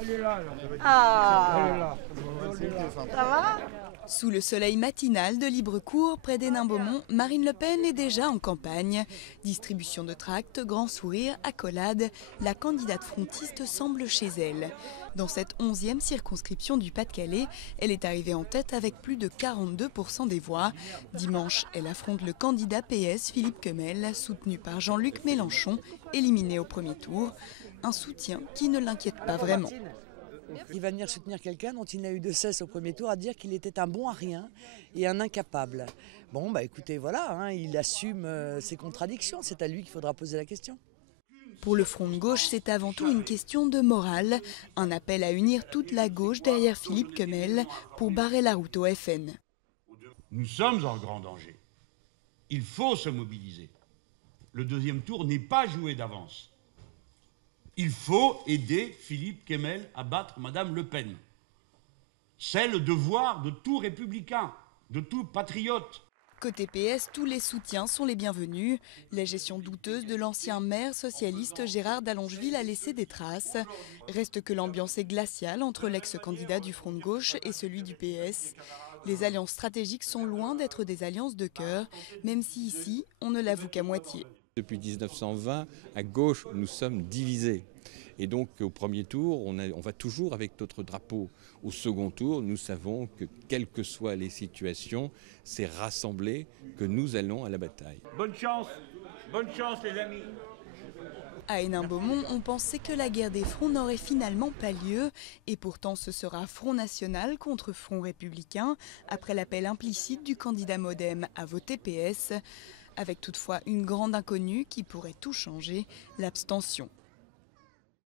Elle est là. Ah, Elle est là. ça va? Sous le soleil matinal de Librecourt, près d'Hénin-Beaumont, Marine Le Pen est déjà en campagne. Distribution de tracts, grand sourire, accolade, la candidate frontiste semble chez elle. Dans cette 11e circonscription du Pas-de-Calais, elle est arrivée en tête avec plus de 42% des voix. Dimanche, elle affronte le candidat PS Philippe Kemel, soutenu par Jean-Luc Mélenchon, éliminé au premier tour. Un soutien qui ne l'inquiète pas vraiment. Il va venir soutenir quelqu'un dont il n'a eu de cesse au premier tour à dire qu'il était un bon à rien et un incapable. Bon, bah écoutez, voilà, hein, il assume ses contradictions, c'est à lui qu'il faudra poser la question. Pour le Front de gauche, c'est avant tout une question de morale, un appel à unir toute la gauche derrière Philippe Kemel pour barrer la route au FN. Nous sommes en grand danger. Il faut se mobiliser. Le deuxième tour n'est pas joué d'avance. Il faut aider Philippe Kemel à battre Madame Le Pen. C'est le devoir de tout républicain, de tout patriote. Côté PS, tous les soutiens sont les bienvenus. La gestion douteuse de l'ancien maire socialiste Gérard Dallongeville a laissé des traces. Reste que l'ambiance est glaciale entre l'ex-candidat du Front de gauche et celui du PS. Les alliances stratégiques sont loin d'être des alliances de cœur, même si ici, on ne l'avoue qu'à moitié. Depuis 1920, à gauche, nous sommes divisés. Et donc, au premier tour, on va toujours avec notre drapeau. Au second tour, nous savons que, quelles que soient les situations, c'est rassemblés que nous allons à la bataille. Bonne chance les amis. À Hénin-Beaumont, on pensait que la guerre des fronts n'aurait finalement pas lieu. Et pourtant, ce sera Front National contre Front Républicain, après l'appel implicite du candidat MoDem à voter PS. Avec toutefois une grande inconnue qui pourrait tout changer, l'abstention.